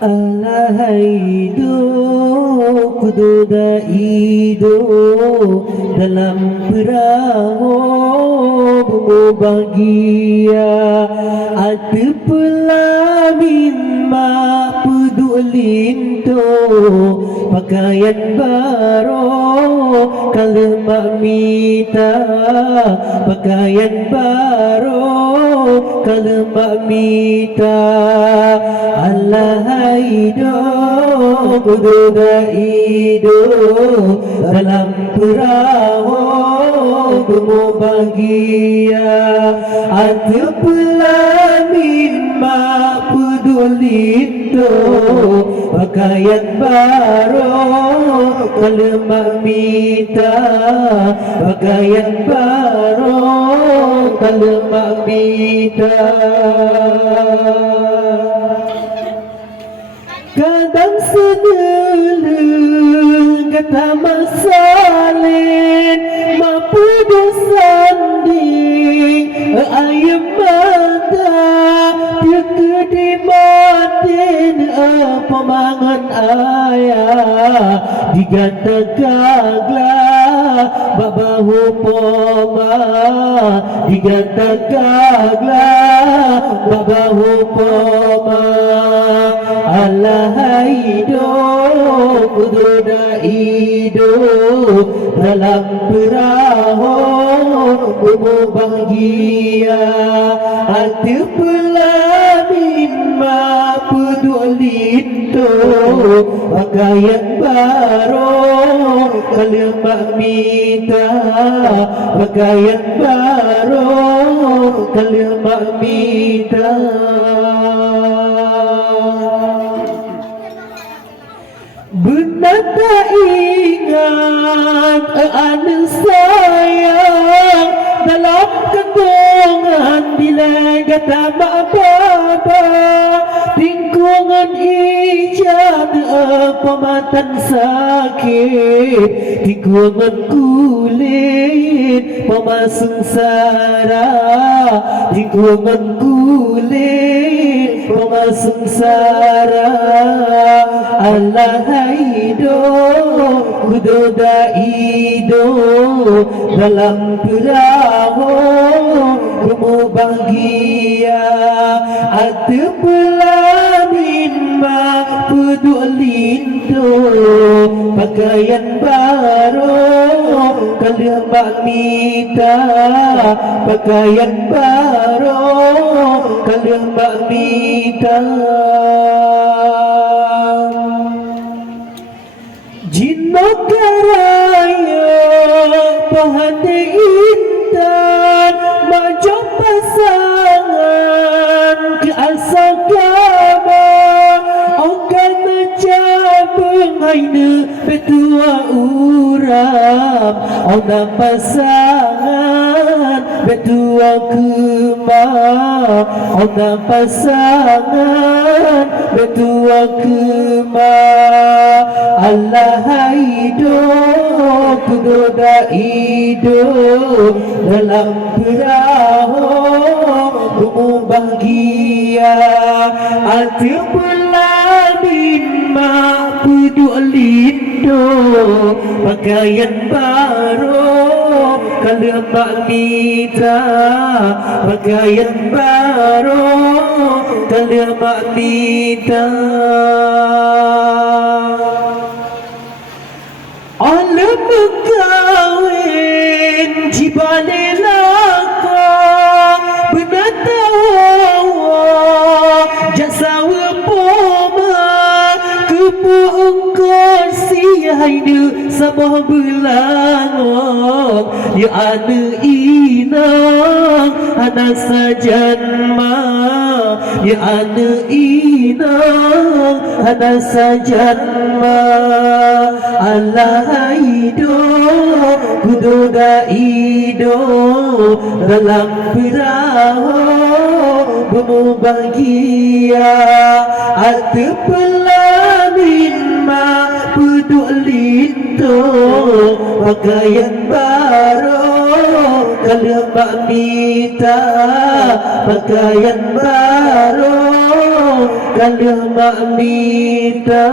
Alahai hidup kuda hidup dalam perahu bumbu bahagia ada pelamin mak pedulinto pakaian baru kalau mak minta pakaian baru kalau mak minta Allah hidup kuda hidup dalam perahu bumbu bahagia ada pelamin mak pedulito pakaian baru kalau mak minta pakaian baru kalau mak minta kadang seneleng kata masalin mampu disanding ayam mata dia kedimatin pemangan ayah digata gaglah babahu poma digata gaglah babahu poma Allah hidup kuda hidup dalam perahu bumbu bahagia ada pelamin mak pedulito pakaian baru kalau mak minta pakaian baru kalau mak minta benar tak ingat anak sayang dalam kandungan bila kata mak bapa tingkungan ijat pematan sakit tingkungan kulit pemasung sara tingkungan kulit pemasung sara Allah hidup kuda hidup dalam perahu bumbu bahagia ada pelamin mak pedulito pakaian baru kalau mak minta pakaian baru kalau mak minta jinak raya pahati intan macam pasangan ke asal kama akan mencabung haina betua uram orang pasangan betua kema orang pasangan betua kema Allah hidup kuda hidup dalam perahu bumbu bahagia ada pelamin mak pedulito pakaian baru kalau mak minta pakaian baru kalau mak minta Allah berkahwin di balik laka benar tahu jasa wapoma kepuungkon si haida sabah belangong ya ada inang anak sajanma ya ada inang anak sajanma Allah hidup kuda hidup dalam perahu bumbu bahagia ada pelamin mak pedulito pakaian baru kalau mak minta pakaian baru Kanda mak minta